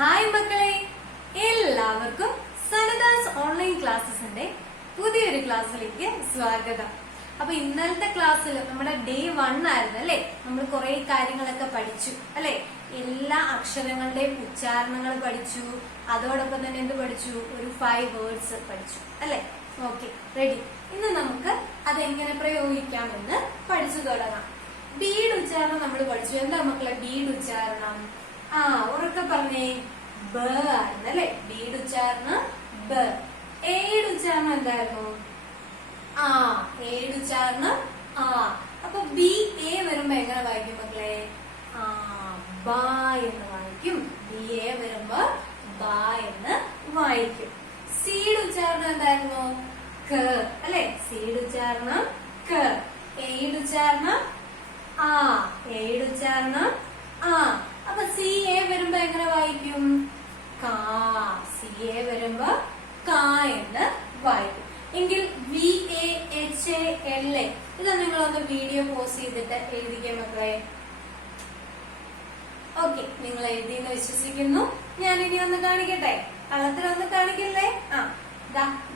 Hi മക്കളെ, എല്ലാവർക്കും സനദാസ് online ക്ലാസ്സസിന്റെ പുതിയൊരു ക്ലാസ്സിലേക്ക് സ്വാഗതം. അപ്പൊ ഇന്നലത്തെ ക്ലാസ്സിൽ നമ്മുടെ ഡേ 1 ആയിരുന്നു അല്ലെ. നമ്മൾ കുറെ കാര്യങ്ങളൊക്കെ പഠിച്ചു അല്ലെ. എല്ലാ അക്ഷരങ്ങളുടെയും ഉച്ചാരണങ്ങൾ പഠിച്ചു. അതോടൊപ്പം തന്നെ എന്ത് പഠിച്ചു? ഒരു 5 വേർഡ്സ് പഠിച്ചു അല്ലെ. Okay, ready. ഇന്ന് നമുക്ക് അതെങ്ങനെ പ്രയോഗിക്കാമെന്ന് പഠിച്ചു തുടങ്ങാം. ബീഡ് ഉച്ചാരണം നമ്മൾ പഠിച്ചു. എന്താ മക്കളെ ബീഡ് ഉച്ചാരണം? ഉറക്കെ പറഞ്ഞേ. ബ ആയിരുന്നു അല്ലെ. ബീഡ് ഉച്ചാരണം ബ. ഏഡ് ഉച്ചാരണം എന്തായിരുന്നു? ഏഡ് ഉച്ചാരണം അപ്പൊ ബി എ വരുമ്പോ എങ്ങനെ വായിക്കും മക്കളെ? ബ എന്ന് വായിക്കും. ബി എ വരുമ്പോ ബ എന്ന് വായിക്കും. സീഡ് ഉച്ചാരണം എന്തായിരുന്നു? ക അല്ലെ. സീഡ് ഉച്ചാരണം ക. ഏഡ് ഉച്ചാരണം ഏഡ് ഉച്ചാരണം അപ്പൊ സി എ വരുമ്പോ എങ്ങനെ വായിക്കും? കാ. സി എ വരുമ്പോ കാ എന്ന് വായിക്കും. എങ്കിൽ V A H A L A ഇത് നിങ്ങളൊന്ന് വീഡിയോ പോസ് ചെയ്തിട്ട് എഴുതിക്കേ മക്കളെ. ഓക്കെ, നിങ്ങൾ എഴുതിയെന്ന് വിശ്വസിക്കുന്നു. ഞാൻ ഇനി ഒന്ന് കാണിക്കട്ടെ. കളത്തിലൊന്ന് കാണിക്കില്ലേ?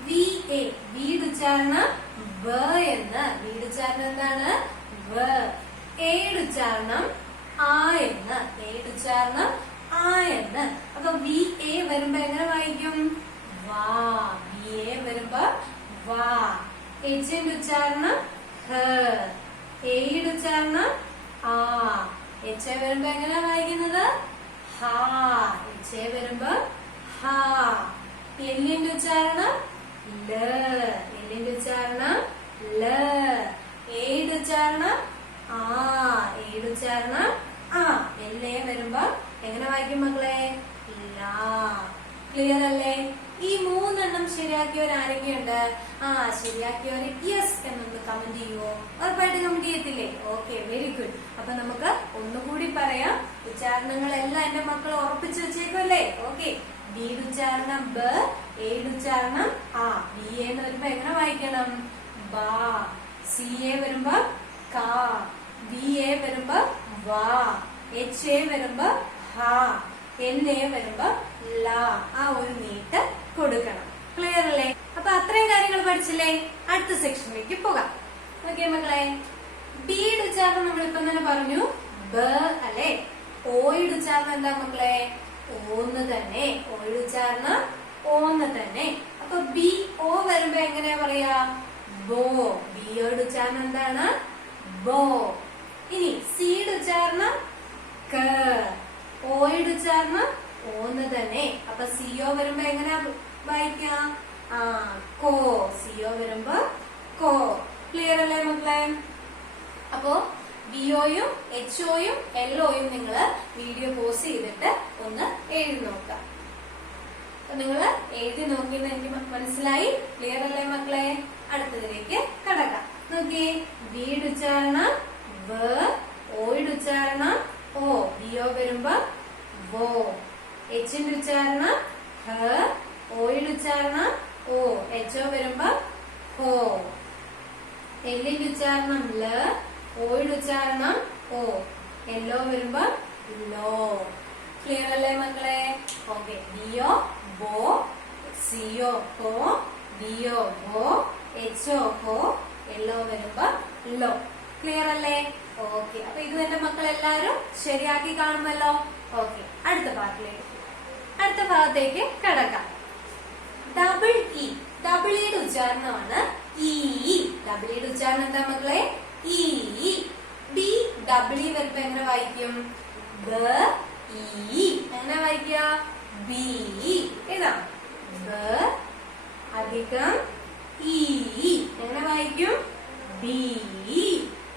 വി എ വീട് ഉച്ചാരണം വ എന്ന്. വീട് ഉച്ചാരണം എന്താണ്? വ. ഏഡ് ഉച്ചാരണം എന്ന്. ഏഡ് ഉച്ചാരണം എന്ന്. അപ്പൊ വി എ വരുമ്പോ എങ്ങനെ വായിക്കും? വാ. വി എ വരുമ്പോ വാ. എച്ചിന്റെ ഉച്ചാരണം ഹ. ഏയുടെ ഉച്ചാരണം എച്ച് എ വരുമ്പോ എങ്ങനെ വായിക്കുന്നത്? ഹാ. എച്ച് എ വരുമ്പോ ഹാ. എല്ലിന്റെ ഉച്ചാരണം ല. എല്ലിന്റെ ഉച്ചാരണം ല. ഏയുടെ ഉച്ചാരണം ഏയുടെ ഉച്ചാരണം എല്ലേ വരുമ്പോ എങ്ങനെ വായിക്കും മക്കളെ? ലാ. ക്ലിയർ അല്ലേ? ഈ 3 ശരിയാക്കിയവർ ആരൊക്കെയുണ്ട്? ശരിയാക്കിയവര് യെസ് എന്നൊന്ന് കമന്റ് ചെയ്യുവോ? ഉറപ്പായിട്ട് കമന്റ് ചെയ്യത്തില്ലേ? Okay, very good. അപ്പൊ നമുക്ക് ഒന്നുകൂടി പറയാം. ഉച്ചാരണങ്ങളെല്ലാം എന്റെ മക്കൾ ഉറപ്പിച്ചു വെച്ചേക്കുമല്ലേ? ഓക്കെ. ബീഡ് ഉച്ചാരണം ബ. ഏഡ് ഉച്ചാരണം ബി എന്ന് വരുമ്പോ എങ്ങനെ വായിക്കണം? ബാ. സി എ വരുമ്പോ കാ. ബി എ വരുമ്പോ വാ. എച്ച് എ വരുമ്പോ ഹാ. എൽ എ വരുമ്പോ ലാ. ഒരു നീട്ട് കൊടുക്കണം. ക്ലിയർ അല്ലേ? അപ്പൊ അത്രയും കാര്യങ്ങൾ പഠിച്ചില്ലേ? അടുത്ത സെക്ഷനിലേക്ക് പോകാം. ഓക്കെ മക്കളെ, ബീഡ് ഉച്ചാരണം നമ്മളിപ്പം തന്നെ പറഞ്ഞു ബ അല്ലെ. ഓയുടെ ഉച്ചാരണം എന്താ മക്കളെ? ഓന്ന് തന്നെ. ഓയുടെ ഉച്ചാരണം ഓന്ന് തന്നെ. അപ്പൊ ബി ഓ വരുമ്പോ എങ്ങനെയാ പറയാ? ബോ. ബിയോയുടെ ഉച്ചാരണം എന്താണ്? ബോ. ഇനി സീഡ് ഉച്ചാരണം ക. ഓയുടെ ഉച്ചാരണം ഓന്ന് തന്നെ. അപ്പൊ സിഒ വരുമ്പോ എങ്ങനെ വായിക്കാം? കോ. സിഒ വരുമ്പോ കോ. ക്ലിയർ അല്ലേ മക്കളെ? അപ്പോ ബിഒയും എച്ച് ഒയും എൽ ഒയും നിങ്ങള് വീഡിയോ പോസ് ചെയ്തിട്ട് ഒന്ന് എഴുതി നോക്കാം. നിങ്ങള് എഴുതി നോക്കിയെന്ന് എനിക്ക് മനസ്സിലായി. ക്ലിയർ അല്ലേ മക്കളെ? അടുത്തതിലേക്ക് കടക്കാം. നോക്കിയേ. ബീഡ് ഉച്ചാരണം വ. ഓയുടെ ഉച്ചാരണം ഓ. ബിഒ വരുമ്പോ വോ. എച്ചിന്റെ ഉച്ചാരണം ഹ. ഓയുടെ ഉച്ചാരണം ഓ. എച്ച് ഒ വരുമ്പോ ഹോ. എല്ലിന്റെ ഉച്ചാരണം ല. ഓയുടെ ഉച്ചാരണം ഓ. എല്ലോ വരുമ്പോ ലോ. ക്ലിയർ അല്ലേ മക്കളെ? ഓക്കെ. ബിഒ ബോ. സിഒ ഹോ. ബിഒ ബോ. എച്ച് ഒ ഹോ. എല്ലോ വരുമ്പോ ലോ. ക്ലിയർ അല്ലേ? ഓക്കെ. അപ്പൊ ഇത് എന്റെ മക്കൾ എല്ലാരും ശരിയാക്കി കാണുമല്ലോ. ഓക്കെ, അടുത്ത ഭാഗത്തേക്ക് കടക്കാം. Double E. ഡബിൾ ഇയുടെ ഉച്ചാരണമാണ് ഇ. ഡബിൾ ഇയുടെ ഉച്ചാരണം എന്താ മക്കളെ? ഇ. ബി ഡബിൾ ഇ വരുമ്പോ എങ്ങനെ വായിക്കും? ബ ഇ. എങ്ങനെ വായിക്ക? ബി. ഏതാ? ബ അധികം ഇ. എങ്ങനെ വായിക്കും? ബി.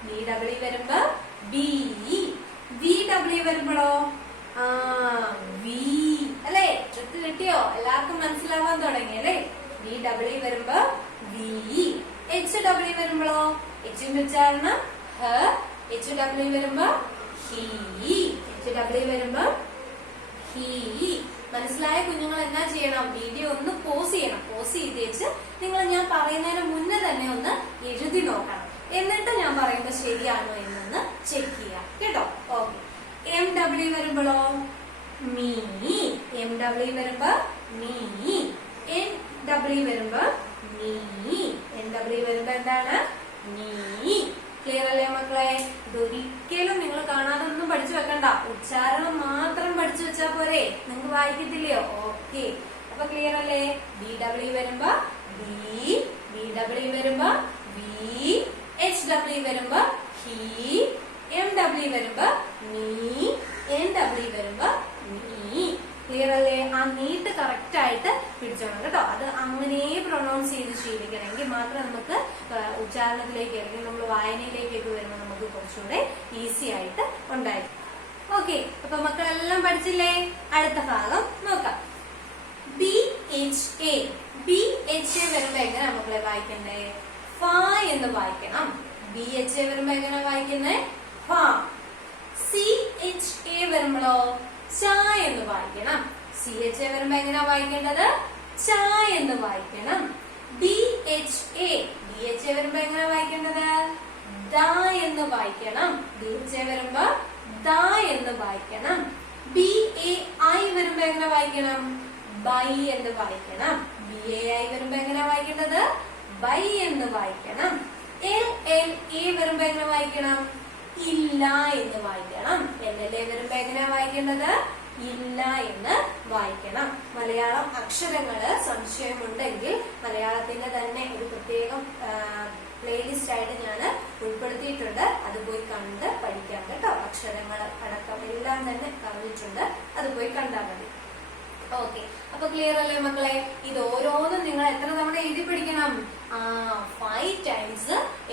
ബി ഡബിൾ ഇ വരുമ്പോ ബി. വി ഡബിൾ ഇ വരുമ്പോഴോ വി അല്ലെ. ട്രിക്ക് കിട്ടിയോ? എല്ലാവർക്കും മനസ്സിലാവാൻ തുടങ്ങി അല്ലെ? വി ഡബിൾ ഇ വരുമ്പോ വി. എച്ച് ഡബിൾ ഇ വരുമ്പോഴോ എച്ചിന്റെ ഉച്ചാരണം ഹ. എച്ച് ഡബിൾ ഇ വരുമ്പോ ഹി. എച്ച് ഡബിൾ ഇ വരുമ്പോ ഹി. മനസ്സിലായ കുഞ്ഞുങ്ങൾ എന്നാ ചെയ്യണം? വീഡിയോ ഒന്ന് പോസ് ചെയ്യണം. പോസ് ചെയ്ത് വെച്ച് നിങ്ങൾ ഞാൻ പറയുന്നതിന് മുന്നേ തന്നെ ഒന്ന് എഴുതി നോക്കണം. എന്നിട്ട് ഞാൻ പറയുമ്പോ ശരിയാണോ എന്നൊന്ന് ചെക്ക് ചെയ്യാം കേട്ടോ. ഓക്കെ. എം ഡബ്ല്യു വരുമ്പോഴോ മീ. ഡബ്ല്യു വരുമ്പോ നീ, എൻ ഡബ്ല്യു വരുമ്പോ നീ, എൻ ഡബ്ല്യു വരുമ്പോ എന്താണ് നീ. ക്ലിയർ അല്ലേ മക്കളെ? ഇതൊരിക്കലും നിങ്ങൾ കാണാതെ ഒന്നും പഠിച്ചു വെക്കണ്ട, ഉച്ചാരണം മാത്രം പഠിച്ചു വെച്ചാ പോരെ, നിങ്ങൾക്ക് വായിക്കത്തില്ലയോ? ഓക്കെ, അപ്പൊ ക്ലിയർ അല്ലേ? ബി ഡബ്ല്യു വരുമ്പോ ബി, ബി ഡബ്ല്യു വരുമ്പോ ബി, എച്ച് ഡബ്ല്യു വരുമ്പോ ഹി, എം ഡബ്ല്യു വരുമ്പോ നീ, എൻ ഡബ്ല്യു വരുമ്പോ നീ. ക്ലിയർ അല്ലേ? ആ നീട്ട് കറക്റ്റ് ആയിട്ട് പിടിച്ചോണം കേട്ടോ. അത് അങ്ങനെ പ്രൊനൗൺസ് ചെയ്ത് ശീലിക്കണമെങ്കിൽ മാത്രം നമുക്ക് ഉച്ചാരണത്തിലേക്ക് അല്ലെങ്കിൽ നമ്മൾ വായനയിലേക്കൊക്കെ വരുമ്പോൾ നമുക്ക് കുറച്ചുകൂടെ ഈസി ആയിട്ട് ഉണ്ടായിരിക്കും. ഓക്കെ, അപ്പൊ മക്കളെല്ലാം പഠിച്ചില്ലേ? അടുത്ത ഭാഗം നോക്കാം. B H A, B H A വരുമ്പോ എങ്ങനെ മക്കളെ വായിക്കണ്ടേ? ഫ എന്ന് വായിക്കണം. ബി എച്ച് എ വരുമ്പോ എങ്ങനെ വായിക്കുന്നേ? ഫ. സി എച്ച് എ വരുമ്പോഴോ ച എന്ന് വായിക്കണം. സി എച്ച് എ വരുമ്പോ എങ്ങനെ വായിക്കേണ്ടത്? ച എന്ന് വായിക്കണം. D H A, D H A വരുമ്പോ എങ്ങനെ വായിക്കേണ്ടത്? ദ എന്ന് വായിക്കണം. ഡി എച്ച് എ വരുമ്പോ ദ എന്ന് വായിക്കണം. ബി എ ഐ വരുമ്പോ എങ്ങനെ വായിക്കണം? ബൈ എന്ന് വായിക്കണം. ബി എ ഐ വരുമ്പോ എങ്ങനെ വായിക്കേണ്ടത്? ബൈ എന്ന് വായിക്കണം. എൽ എൽ എ വരുമ്പോ എങ്ങനെ വായിക്കണം? ഇല്ല എന്ന് വായിക്കണം. എൽ എൽ എ വരുമ്പോ എങ്ങനെയാ വായിക്കേണ്ടത്? ഇല്ല എന്ന് വായിക്കണം. മലയാളം അക്ഷരങ്ങള് സംശയമുണ്ടെങ്കിൽ മലയാളത്തിന്റെ തന്നെ ഒരു പ്രത്യേകം പ്ലേലിസ്റ്റ് ആയിട്ട് ഞാൻ ഉൾപ്പെടുത്തിയിട്ടുണ്ട്. അത് പോയി കണ്ട് പഠിക്കാം കേട്ടോ. അക്ഷരങ്ങൾ അടക്കം എല്ലാം തന്നെ പറഞ്ഞിട്ടുണ്ട്, അത് പോയി കണ്ടാൽ മതി. ഓക്കെ, അപ്പൊ ക്ലിയർ അല്ലേ മക്കളെ? ഇത് ഓരോന്നും നിങ്ങൾ എത്ര തവണ എഴുതി പഠിക്കണം? 5 times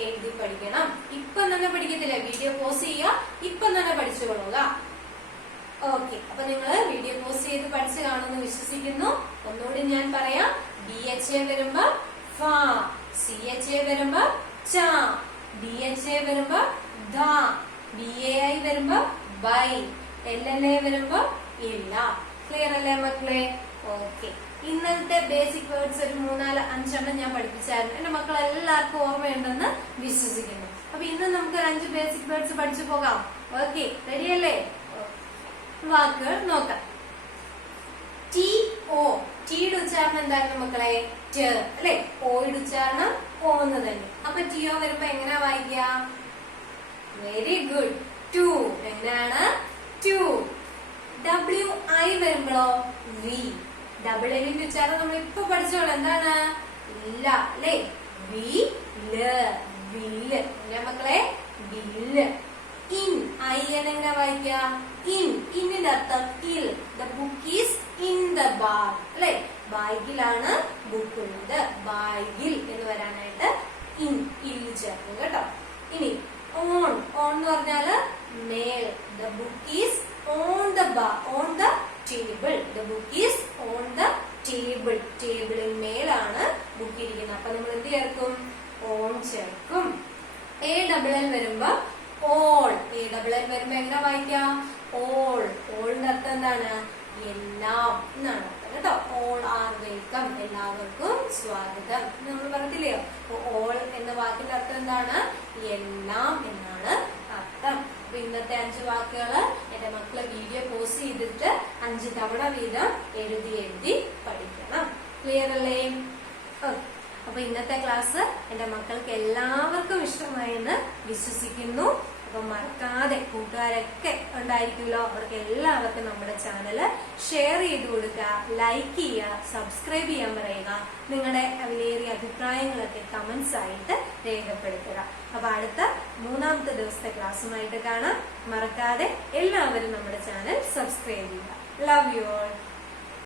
എഴുതി പഠിക്കണം. ഇപ്പം തന്നെ പഠിക്കത്തില്ല, വീഡിയോ പോസ് ചെയ്യുക, ഇപ്പം തന്നെ പഠിച്ചു കൊള്ളുക. ഓക്കെ, അപ്പൊ നിങ്ങൾ വീഡിയോ പോസ് ചെയ്ത് പഠിച്ചു കാണുമെന്ന് വിശ്വസിക്കുന്നു. ഒന്നുകൂടി ഞാൻ പറയാം. ബി എച്ച് എ വരുമ്പോ ഫ, സി എച്ച് എ വരുമ്പോ ച, ഡി എച്ച് എ വരുമ്പോ ധ, ബി എ ഐ വരുമ്പോ ബൈ, എൽ എൽ എ വരുമ്പോ ഇല്ല. ക്ലിയർ അല്ലേ മക്കളെ? ഓക്കെ, ഇന്നത്തെ ബേസിക് വേർഡ്സ് ഒരു 4-5 ഞാൻ പഠിപ്പിച്ചായിരുന്നു. എന്റെ മക്കൾ എല്ലാവർക്കും ഓർമ്മയുണ്ടെന്ന് വിശ്വസിക്കുന്നു. അപ്പൊ ഇന്ന് നമുക്ക് 5 ബേസിക് വേർഡ്സ് പഠിച്ചു പോകാം. ഓക്കെ, റെഡിയല്ലേ? വാക്കുകൾ നോക്കാം. ടി ഒ, ടിയുടെ ഉച്ചാരണം എന്തായിരുന്നു മക്കളെ? ട് അല്ലെ? ഓയുടെ ഉച്ചാരണം ഓന്ന് തന്നെ. അപ്പൊ ടി ഒ വരുമ്പോ എങ്ങനെയാ വായിക്കുക? വെരി ഗുഡ്, ടു. എങ്ങനെയാണ്? ടു. ഡബ്ല്യു ഐ വരുമ്പോഴോ വി. ഡബിൾ എല്ലിന്റെ ഉച്ചാരണം നമ്മൾ ഇപ്പൊ പഠിച്ചോളൂ. എന്താണ്? ഇല്ല അല്ലെ? വി ല്, വില്ല്. മക്കളെ വില്ല്. ഇൻ, ഐ എങ്ങനെ വായിക്കാം? ഇൻ. ഇന്നിന്റെ അർത്ഥം ഇൽ. The book is in the bag അല്ലെ? ബാഗിലാണ് ബുക്ക് ഉള്ളത്. ബാഗിൽ എന്ന് വരാനായിട്ട് ഇൻ, ഇൽ ചേർക്കും കേട്ടോ. ഇനി ഓൺ, ഓൺ എന്ന് പറഞ്ഞാല് മേൽ. The book is on the bar, on the table. The book is on the table. ടേബിളിൽ മേലാണ് ബുക്ക് ഇരിക്കുന്നത്. അപ്പൊ നമ്മൾ എന്ത് ചേർക്കും? ഓൺ ചേർക്കും. എ ഡബിൾ എൽ വരുമ്പോ ഓൾ. എ ഡബിൾ എൽ വരുമ്പോ എങ്ങനെ വായിക്കാം? ഓൾ. ഓളിന്റെ അർത്ഥം എന്താണ്? എല്ലാം എന്നാണ് അർത്ഥം കേട്ടോ. ഓൾ ആർ വെൽക്കം, എല്ലാവർക്കും സ്വാഗതം നമ്മൾ പറഞ്ഞില്ലയോ? ഓൾ എന്ന വാക്കിന്റെ അർത്ഥം എന്താണ്? എല്ലാം എന്നാണ് അർത്ഥം. അപ്പൊ ഇന്നത്തെ 5 വാക്കുകള് എന്റെ മക്കളെ വീഡിയോ പോസ്റ്റ് ചെയ്തിട്ട് 5 തവണ വീതം എഴുതി പഠിക്കണം. ക്ലിയർ അല്ലേ? അപ്പൊ ഇന്നത്തെ ക്ലാസ് എന്റെ മക്കൾക്ക് എല്ലാവർക്കും ഇഷ്ടമായെന്ന് വിശ്വസിക്കുന്നു. അപ്പൊ മറക്കാതെ, കൂട്ടുകാരൊക്കെ ഉണ്ടായിരിക്കുമല്ലോ, അവർക്ക് എല്ലാവർക്കും നമ്മുടെ ചാനല് ഷെയർ ചെയ്ത് കൊടുക്കുക, ലൈക്ക് ചെയ്യുക, സബ്സ്ക്രൈബ് ചെയ്യാൻ പറയുക. നിങ്ങളുടെ വിലയേറിയ അഭിപ്രായങ്ങളൊക്കെ കമന്റ്സ് ആയിട്ട് രേഖപ്പെടുത്തുക. അപ്പൊ അടുത്ത 3ാമത്തെ ദിവസത്തെ ക്ലാസ്സുമായിട്ട് കാണാം. മറക്കാതെ എല്ലാവരും നമ്മുടെ ചാനൽ സബ്സ്ക്രൈബ് ചെയ്യുക. Love you all.